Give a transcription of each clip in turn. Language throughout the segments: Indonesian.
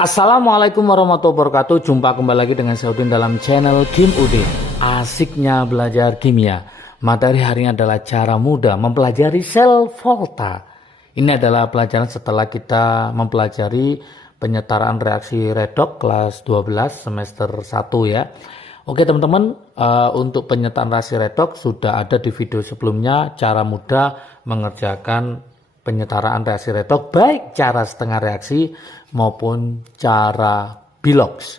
Assalamualaikum warahmatullahi wabarakatuh. Jumpa kembali lagi dengan saya Udin dalam channel Game Udin. Asiknya belajar kimia. Materi hari ini adalah cara mudah mempelajari sel volta. Ini adalah pelajaran setelah kita mempelajari penyetaraan reaksi redoks kelas 12 semester 1 ya. Oke teman-teman, untuk penyetaraan reaksi redoks sudah ada di video sebelumnya, cara mudah mengerjakan penyetaraan reaksi redoks baik cara setengah reaksi maupun cara biloks.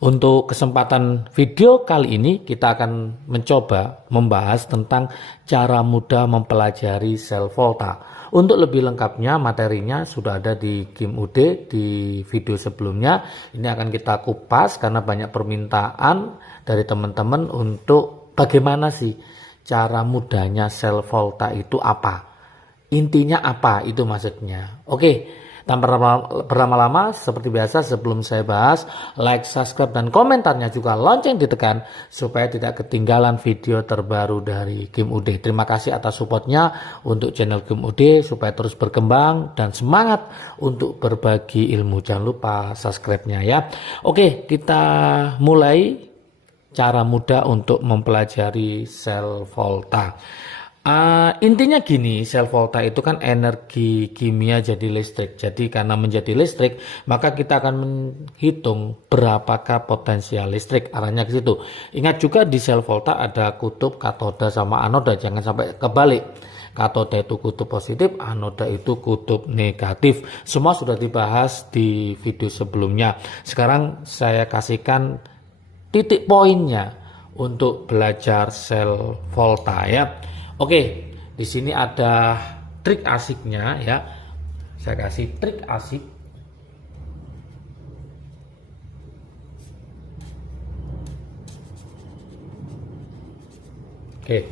Untuk kesempatan video kali ini kita akan mencoba membahas tentang cara mudah mempelajari sel volta. Untuk lebih lengkapnya materinya sudah ada di Game UD di video sebelumnya. Ini akan kita kupas karena banyak permintaan dari teman-teman untuk bagaimana sih cara mudahnya sel volta itu apa. Intinya apa itu maksudnya. Oke, tanpa berlama-lama seperti biasa sebelum saya bahas, like, subscribe, dan komentarnya juga lonceng ditekan supaya tidak ketinggalan video terbaru dari Game UD. Terima kasih atas supportnya untuk channel Game UD supaya terus berkembang dan semangat untuk berbagi ilmu. Jangan lupa subscribe-nya ya. Oke, kita mulai cara mudah untuk mempelajari sel volta. Intinya gini, sel volta itu kan energi kimia jadi listrik. Jadi karena menjadi listrik, maka kita akan menghitung berapakah potensial listrik. Arahnya ke situ. Ingat juga di sel volta ada kutub katoda sama anoda, jangan sampai kebalik. Katoda itu kutub positif, anoda itu kutub negatif. Semua sudah dibahas di video sebelumnya. Sekarang saya kasihkan titik poinnya untuk belajar sel volta ya. Oke, di sini ada trik asiknya ya. Saya kasih trik asik. Oke.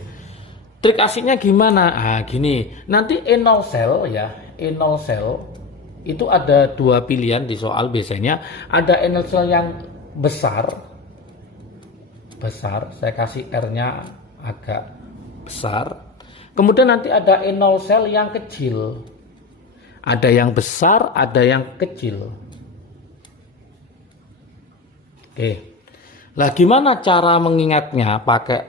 Trik asiknya gimana? Gini. Nanti E0 sel ya, E0 sel itu ada dua pilihan di soal biasanya. Ada E0 sel yang besar. Saya kasih R-nya agak besar. Kemudian nanti ada E0 sel yang kecil. Ada yang besar, ada yang kecil. Oke. Lah gimana cara mengingatnya? Pakai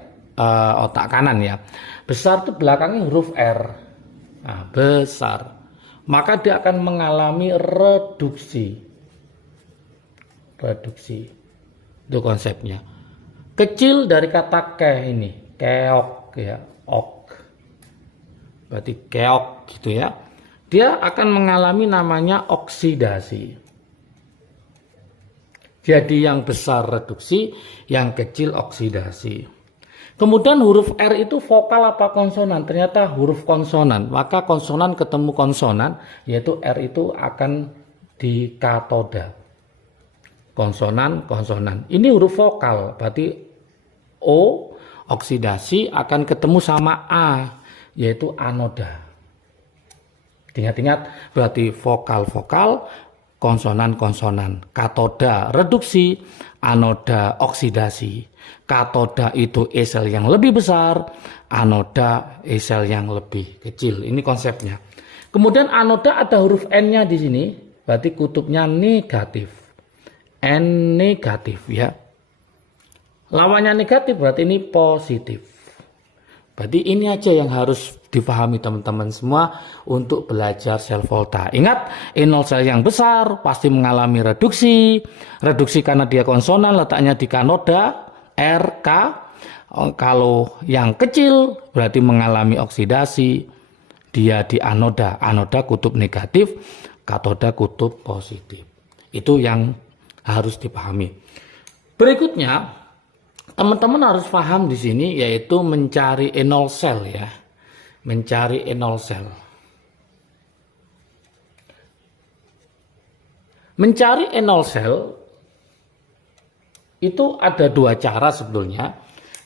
otak kanan ya. Besar itu belakangnya huruf R. Nah, besar. Maka dia akan mengalami reduksi. Itu konsepnya. Kecil dari kata ke ini. Keok ya, ok. Berarti keok gitu ya. Dia akan mengalami namanya oksidasi. Jadi yang besar reduksi, yang kecil oksidasi. Kemudian huruf R itu vokal apa konsonan? Ternyata huruf konsonan. Maka konsonan ketemu konsonan, yaitu R itu akan di katoda. Konsonan. Ini huruf vokal, berarti O oksidasi akan ketemu sama A, yaitu anoda. Ingat-ingat, berarti vokal-vokal, konsonan-konsonan. Katoda reduksi, anoda oksidasi. Katoda itu E sel yang lebih besar, anoda E sel yang lebih kecil. Ini konsepnya. Kemudian anoda ada huruf N-nya di sini, berarti kutubnya negatif. N negatif ya. Lawannya negatif berarti ini positif. Berarti ini aja yang harus dipahami teman-teman semua untuk belajar sel volta. Ingat, E0 sel yang besar pasti mengalami reduksi. Reduksi karena dia konsonan, letaknya di kanoda, RK. Kalau yang kecil berarti mengalami oksidasi. Dia di anoda. Anoda kutub negatif, katoda kutub positif. Itu yang harus dipahami. Berikutnya, teman-teman harus paham di sini yaitu mencari E0 sel ya. Mencari E0 sel. Mencari E0 sel itu ada dua cara sebetulnya.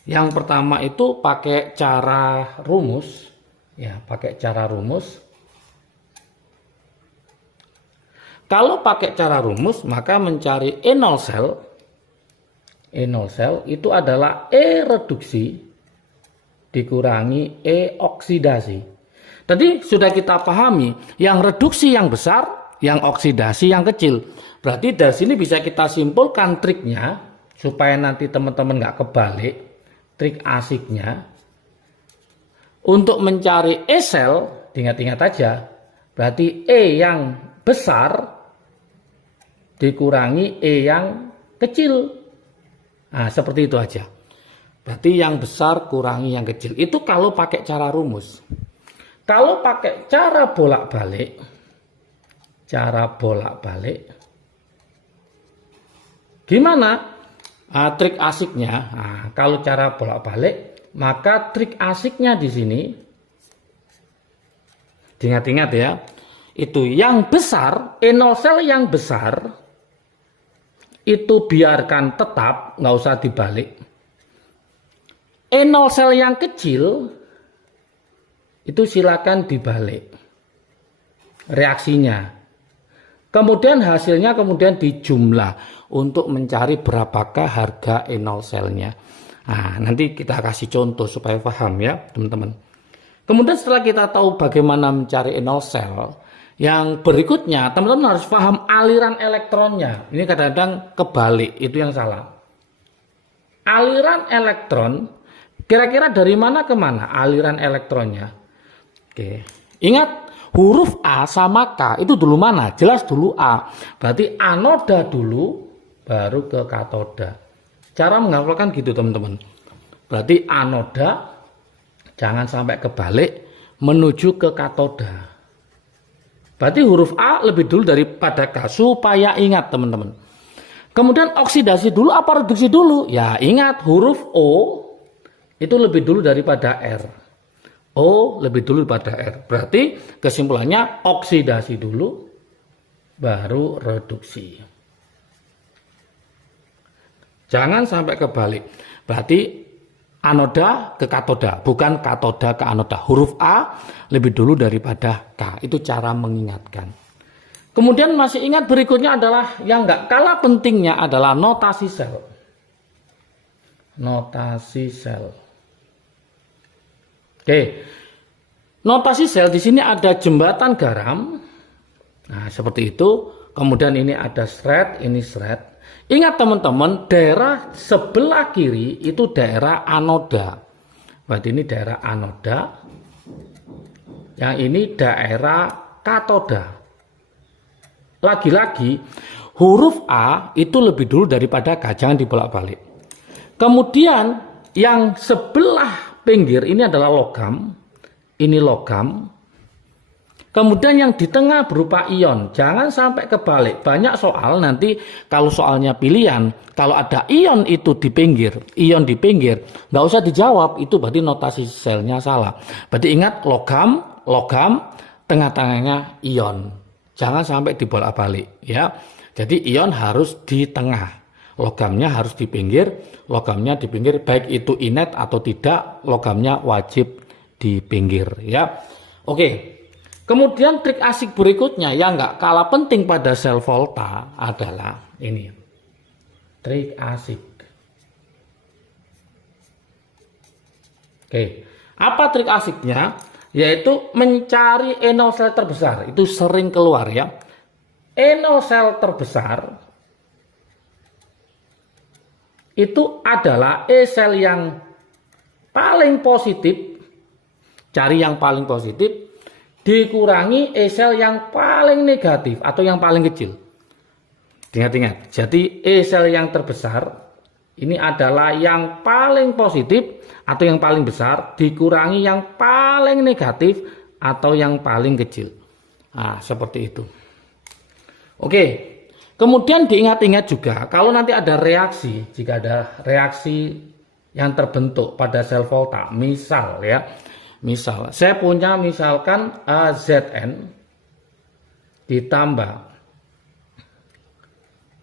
Yang pertama itu pakai cara rumus ya, pakai cara rumus. Kalau pakai cara rumus maka mencari E0 sel itu adalah E reduksi dikurangi E oksidasi. Tadi sudah kita pahami, yang reduksi yang besar, yang oksidasi yang kecil. Berarti dari sini bisa kita simpulkan triknya, supaya nanti teman-teman nggak kebalik, trik asiknya. Untuk mencari E sel, diingat-ingat aja, berarti E yang besar dikurangi E yang kecil. Nah, seperti itu aja. Berarti yang besar kurangi yang kecil. Itu kalau pakai cara rumus. Kalau pakai cara bolak-balik, gimana trik asiknya? Nah, kalau cara bolak-balik, maka trik asiknya di sini, diingat-ingat ya, itu yang besar, E0 sel yang besar, itu biarkan tetap, nggak usah dibalik. E0 sel yang kecil, itu silakan dibalik reaksinya. Kemudian hasilnya kemudian dijumlah untuk mencari berapakah harga E0 selnya. Nah, nanti kita kasih contoh supaya paham ya teman-teman. Kemudian setelah kita tahu bagaimana mencari E0 sel, yang berikutnya teman-teman harus paham aliran elektronnya. Ini kadang-kadang kebalik, itu yang salah. Aliran elektron, kira-kira dari mana ke mana aliran elektronnya? Oke, ingat. Huruf A sama K itu dulu mana? Jelas dulu A. Berarti anoda dulu, baru ke katoda. Cara menghafalkan gitu teman-teman. Berarti anoda, jangan sampai kebalik, menuju ke katoda. Berarti huruf A lebih dulu daripada K, supaya ingat teman-teman. Kemudian oksidasi dulu apa reduksi dulu? Ya ingat, huruf O itu lebih dulu daripada R. O lebih dulu pada R. Berarti kesimpulannya oksidasi dulu baru reduksi. Jangan sampai kebalik. Berarti anoda ke katoda, bukan katoda ke anoda. Huruf A lebih dulu daripada K. Itu cara mengingatkan. Kemudian masih ingat berikutnya adalah yang nggak kalah pentingnya adalah notasi sel. Notasi sel. Oke, notasi sel di sini ada jembatan garam. Nah, seperti itu. Kemudian ini ada thread, ini thread. Ingat teman-teman, daerah sebelah kiri itu daerah anoda. Berarti ini daerah anoda. Yang ini daerah katoda. Lagi-lagi, huruf A itu lebih dulu daripada K, jangan dibolak-balik. Kemudian yang sebelah pinggir ini adalah logam, ini logam. Kemudian yang di tengah berupa ion, jangan sampai kebalik. Banyak soal nanti kalau soalnya pilihan, kalau ada ion itu di pinggir, ion di pinggir, nggak usah dijawab, itu berarti notasi selnya salah. Berarti ingat logam, logam, tengah-tengahnya ion. Jangan sampai dibolak-balik ya. Jadi ion harus di tengah. Logamnya harus di pinggir, logamnya di pinggir, baik itu inet atau tidak, logamnya wajib di pinggir ya. Oke, kemudian trik asik berikutnya yang nggak kalah penting pada sel volta adalah ini, trik asik. Oke, apa trik asiknya? Yaitu mencari E0 sel terbesar, itu sering keluar ya. E0 sel terbesar itu adalah E sel yang paling positif, cari yang paling positif, dikurangi E sel yang paling negatif atau yang paling kecil. Ingat-ingat, jadi E sel yang terbesar ini adalah yang paling positif atau yang paling besar, dikurangi yang paling negatif atau yang paling kecil. Nah, seperti itu. Oke. Kemudian diingat-ingat juga, kalau nanti ada reaksi, jika ada reaksi yang terbentuk pada sel volta, misal ya, misal saya punya misalkan Zn ditambah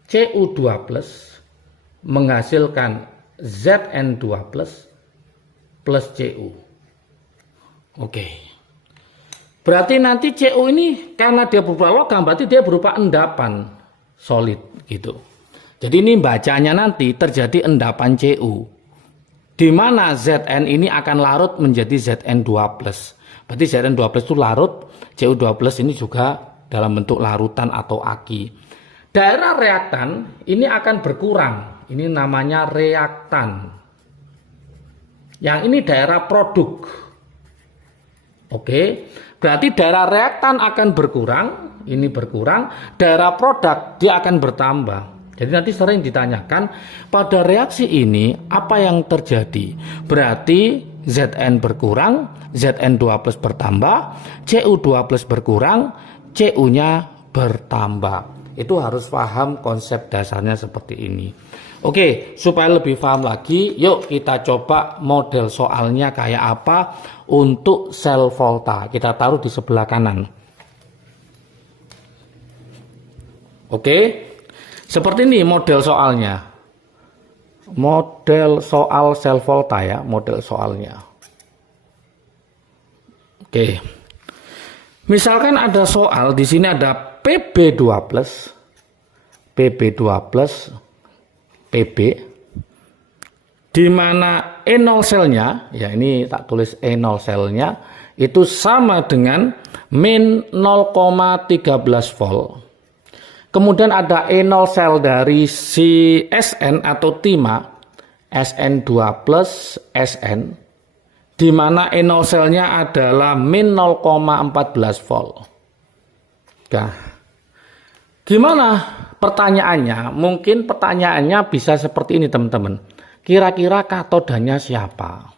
Cu2+ menghasilkan Zn2+ plus Cu. Oke. Berarti nanti Cu ini karena dia berupa logam, berarti dia berupa endapan solid gitu. Jadi ini bacanya nanti terjadi endapan Cu, di mana Zn ini akan larut menjadi Zn2+. Berarti Zn2+ itu larut, Cu2+ ini juga dalam bentuk larutan atau aki. Daerah reaktan ini akan berkurang. Ini namanya reaktan. Yang ini daerah produk. Oke, berarti daerah reaktan akan berkurang. Ini berkurang. Daerah produk dia akan bertambah. Jadi nanti sering ditanyakan, pada reaksi ini apa yang terjadi? Berarti Zn berkurang, Zn2 plus bertambah, Cu2 plus berkurang, Cu-nya bertambah. Itu harus paham konsep dasarnya seperti ini. Oke, supaya lebih paham lagi, yuk kita coba model soalnya kayak apa untuk sel volta. Kita taruh di sebelah kanan. Oke, seperti ini model soalnya. Model soal sel volta ya, model soalnya. Oke. Misalkan ada soal di sini ada PB2+, PB, di mana E0 selnya, ya ini tak tulis E0 selnya, itu sama dengan min 0,13 volt. Kemudian ada E0 sel dari si Sn atau timah, Sn2 plus Sn, di mana E0 selnya adalah min 0,14 volt. Nah, gimana pertanyaannya? Mungkin pertanyaannya bisa seperti ini teman-teman. Kira-kira katodanya siapa?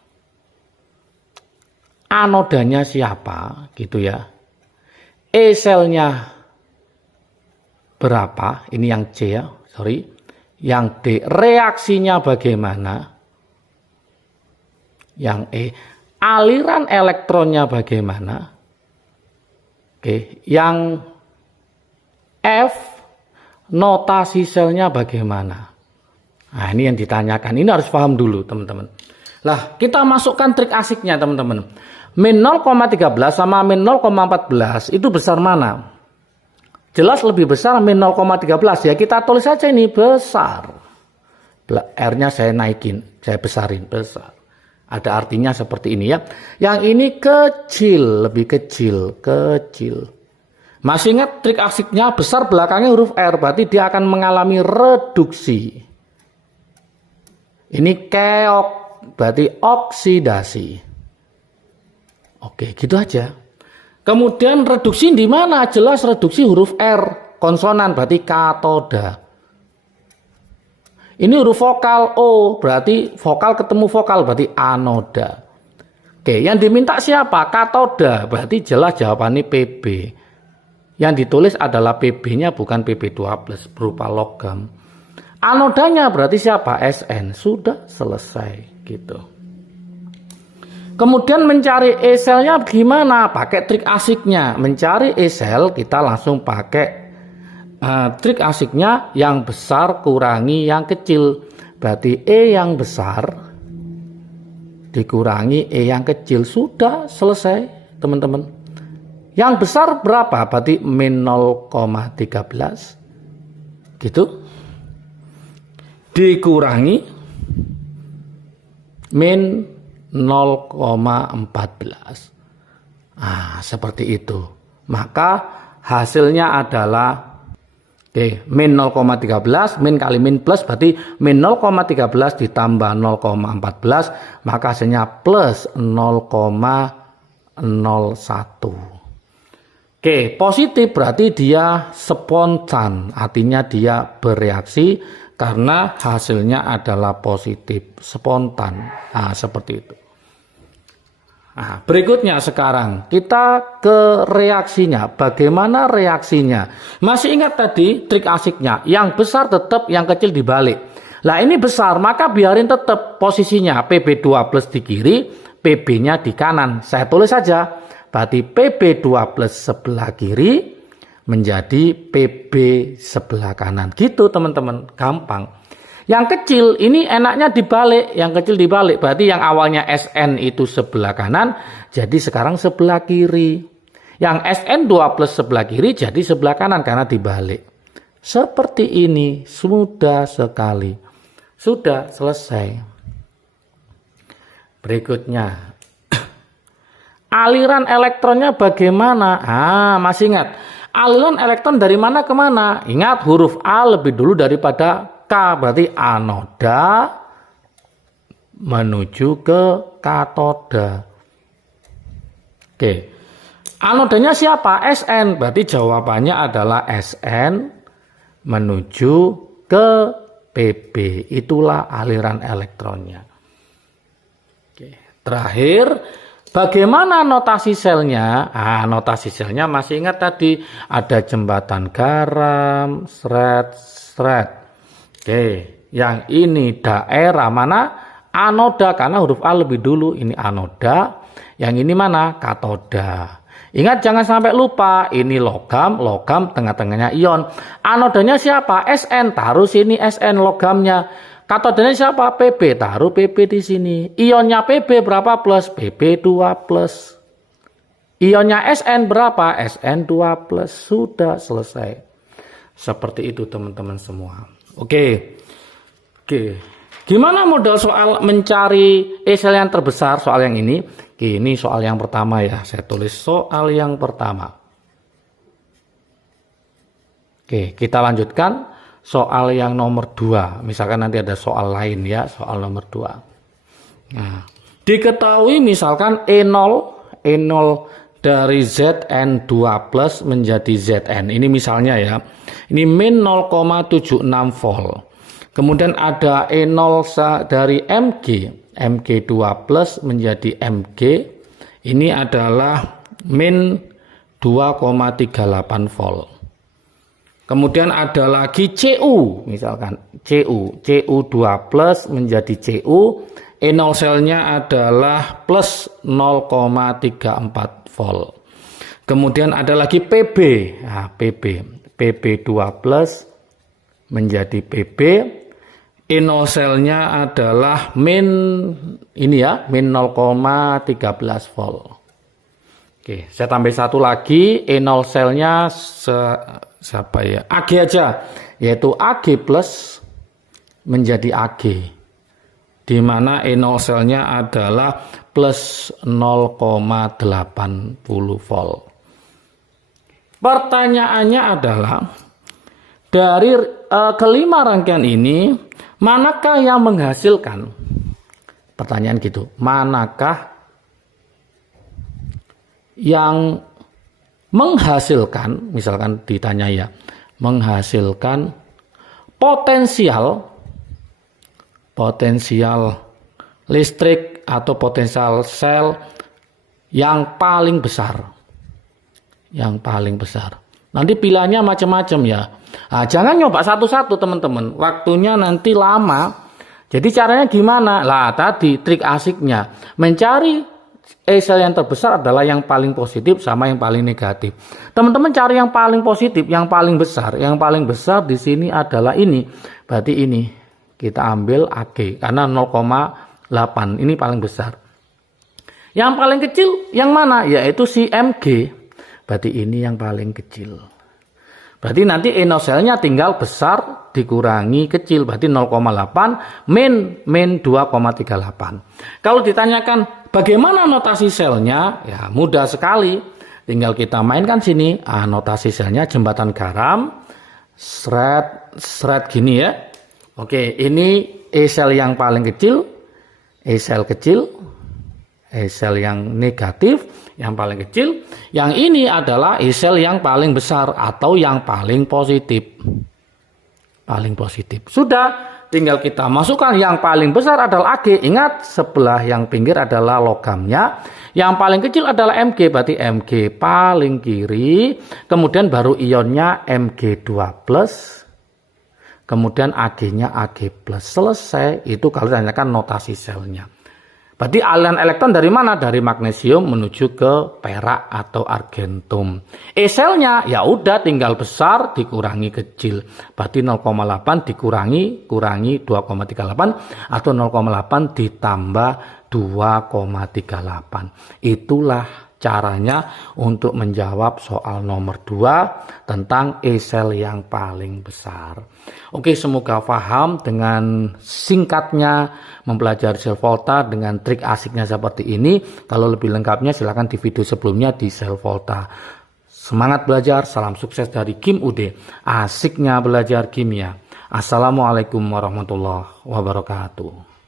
Anodanya siapa? Gitu ya. E selnya berapa? Ini yang C ya, sorry. Yang D, reaksinya bagaimana? Yang E, aliran elektronnya bagaimana? Oke, yang F, notasi selnya bagaimana? Nah, ini yang ditanyakan. Ini harus paham dulu, teman-teman. Lah, kita masukkan trik asiknya, teman-teman. Min 0,13 sama min 0,14 itu besar mana? Jelas lebih besar min 0,13 ya. Kita tulis saja ini besar. R-nya saya naikin, saya besarin, besar. Ada artinya seperti ini ya. Yang ini kecil, lebih kecil, kecil. Masih ingat trik asiknya, besar belakangnya huruf R, berarti dia akan mengalami reduksi. Ini keok, berarti oksidasi. Oke, gitu aja. Kemudian reduksi di mana? Jelas reduksi huruf R, konsonan, berarti katoda. Ini huruf vokal O, berarti vokal ketemu vokal, berarti anoda. Oke, yang diminta siapa? Katoda, berarti jelas jawabannya PB. Yang ditulis adalah PB-nya bukan PB2+, berupa logam. Anodanya berarti siapa? Sn. Sudah selesai, gitu. Kemudian mencari E-selnya gimana? Pakai trik asiknya. Mencari E-sel kita langsung pakai trik asiknya, yang besar kurangi yang kecil. Berarti E yang besar dikurangi E yang kecil. Sudah selesai, teman-teman. Yang besar berapa? Berarti min 0,13. Gitu. Dikurangi min 0,14. Seperti itu. Maka hasilnya adalah min 0,13, min kali min plus, berarti min 0,13 ditambah 0,14, maka hasilnya plus 0,01. Positif berarti dia spontan, artinya dia bereaksi karena hasilnya adalah positif, spontan. Seperti itu. Berikutnya sekarang kita ke reaksinya. Bagaimana reaksinya? Masih ingat tadi trik asiknya? Yang besar tetap, yang kecil dibalik. Lah ini besar, maka biarin tetap posisinya PB2 plus di kiri, PB-nya di kanan. Saya tulis saja. Berarti PB2 plus sebelah kiri menjadi PB sebelah kanan. Gitu teman-teman, gampang. Yang kecil ini enaknya dibalik, yang kecil dibalik. Berarti yang awalnya Sn itu sebelah kanan, jadi sekarang sebelah kiri. Yang Sn2 plus sebelah kiri jadi sebelah kanan karena dibalik. Seperti ini, mudah sekali. Sudah selesai. Berikutnya. Aliran elektronnya bagaimana? Masih ingat. Aliran elektron dari mana ke mana? Ingat, huruf A lebih dulu daripada K, berarti anoda menuju ke katoda. Oke. Anodanya siapa? Sn. Berarti jawabannya adalah Sn menuju ke Pb. Itulah aliran elektronnya. Oke. Terakhir, bagaimana notasi selnya? Notasi selnya masih ingat tadi ada jembatan garam, sret. Oke, yang ini daerah mana? Anoda, karena huruf A lebih dulu, ini anoda. Yang ini mana? Katoda. Ingat, jangan sampai lupa, ini logam, tengah-tengahnya ion. Anodanya siapa? Sn, taruh sini Sn logamnya. Katodanya siapa? Pb, taruh Pb di sini. Ionnya Pb berapa plus? Pb 2 plus. Ionnya Sn berapa? Sn 2 plus. Sudah selesai. Seperti itu teman-teman semua. Oke. Gimana modal soal mencari sel yang terbesar? Soal yang ini. Ini soal yang pertama ya. Saya tulis soal yang pertama. Oke, kita lanjutkan soal yang nomor 2. Misalkan nanti ada soal lain ya, soal nomor 2. Nah, diketahui misalkan E0 dari Zn2 plus menjadi Zn. Ini misalnya ya. Ini min 0,76 volt. Kemudian ada E0 dari Mg2 plus menjadi Mg. Ini adalah min 2,38 volt. Kemudian ada lagi Cu, misalkan Cu2 plus menjadi Cu. E0 selnya adalah plus 0,34 volt. Kemudian ada lagi Pb. Pb2 plus menjadi Pb. E0 selnya adalah min 0,13 volt. Oke, saya tambah satu lagi. E0 selnya siapa ya? Ag aja, yaitu Ag plus menjadi Ag. Di mana E0 selnya adalah plus 0,80 volt. Pertanyaannya adalah, dari kelima rangkaian ini, manakah yang menghasilkan? Pertanyaan gitu. Manakah yang menghasilkan, misalkan ditanya ya, menghasilkan potensial listrik atau potensial sel yang paling besar? Yang paling besar. Nanti pilihannya macam-macam ya. Jangan nyoba satu-satu teman-teman. Waktunya nanti lama. Jadi caranya gimana? Tadi trik asiknya. Mencari sel yang terbesar adalah yang paling positif sama yang paling negatif. Teman-teman cari yang paling positif, yang paling besar. Yang paling besar di sini adalah ini. Berarti ini. Kita ambil Ag. Karena 0,8. Ini paling besar. Yang paling kecil yang mana? Yaitu si Mg. Berarti ini yang paling kecil. Berarti nanti E0 selnya tinggal besar dikurangi kecil. Berarti 0,8 min 2,38. Kalau ditanyakan bagaimana notasi selnya? Ya mudah sekali. Tinggal kita mainkan sini. Notasi selnya jembatan garam. Seret gini ya. Oke, ini E sel yang paling kecil. E sel kecil. E sel yang negatif, yang paling kecil. Yang ini adalah E sel yang paling besar atau yang paling positif. Paling positif. Sudah, tinggal kita masukkan yang paling besar adalah Ag. Ingat, sebelah yang pinggir adalah logamnya. Yang paling kecil adalah Mg, berarti Mg paling kiri. Kemudian baru ionnya Mg2+. Kemudian Ag-nya Ag+. Selesai. Itu kalau ditanyakan notasi selnya. Berarti aliran elektron dari mana? Dari magnesium menuju ke perak atau argentum. E selnya ya udah tinggal besar dikurangi kecil. Berarti 0,8 kurangi 2,38 atau 0,8 ditambah 2,38. Itulah caranya untuk menjawab soal nomor 2 tentang E sel yang paling besar. Oke, semoga paham dengan singkatnya mempelajari sel volta dengan trik asiknya seperti ini. Kalau lebih lengkapnya silahkan di video sebelumnya di sel volta. Semangat belajar, salam sukses dari Kim Ude. Asiknya belajar kimia. Assalamualaikum warahmatullahi wabarakatuh.